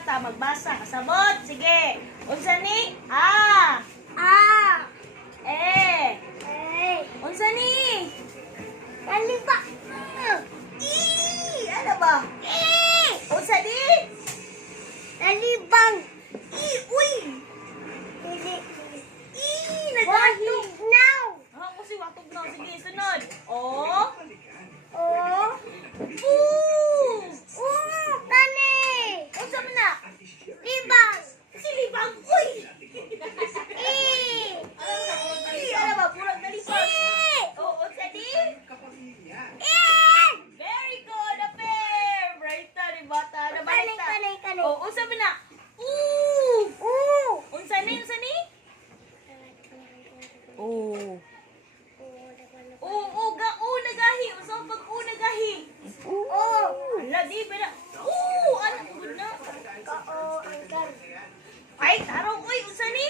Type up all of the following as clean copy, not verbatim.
mata, magbasa. Kasabot, sige. Unsa ni? A. E. Unsa ni? Kaliba. I. Ano ba? Unsa di? Talibang. I. Uy. I. Nagahi. Now. Kasi watog na. Sige, sunod. O. Oh. Kani. Unsa man na? Libang. Silibang. Uy. I. Ano ba? Purang nalipang. O, unsa di? Very good, a pair. Brighta ni bata. Na bata. Kanay. O, unsa man na? Oo. Unsa ni? Oo. Nagahi. Unsa ang pag nagahi? Ala, di ba na? Ano good na? Ay, tarong. Uy, unsa ni?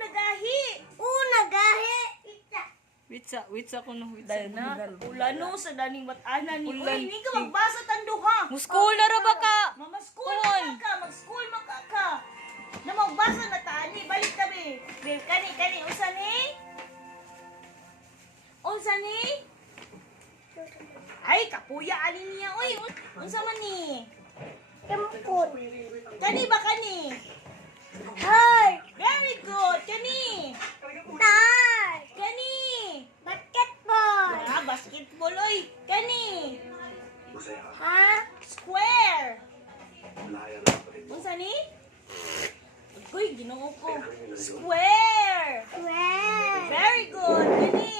Nagahi. Nagahi. Witsa ko no. Dahil na, ulano sa daning batanan ni. Ulan. Uy, hindi ka magbasa tanduha. Muskul na ra ba ka? Mag-school ka. Mag-school ka. Na magbasa na tani. Balik kami. Babe, kani. Unsa ni? Ay, kapuya alin niya. Uy, unsa man ni? Kempun. Kani ba kani? Hi. Very good. Kani. Tar. Kani. Basketball. Basketball. Uy, kani. Ha? Square. Unsa ni? Uy, ginoo ko. Square. Square. Very good. Kani.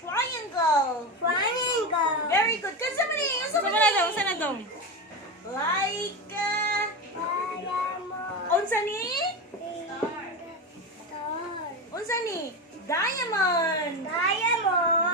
Triangle. Triangle. Very good. Kansa man ni? Unsa man ni? Unsa na dong? Like, Diamond. unsa ni? Star. Unsa ni? Diamond. Diamond.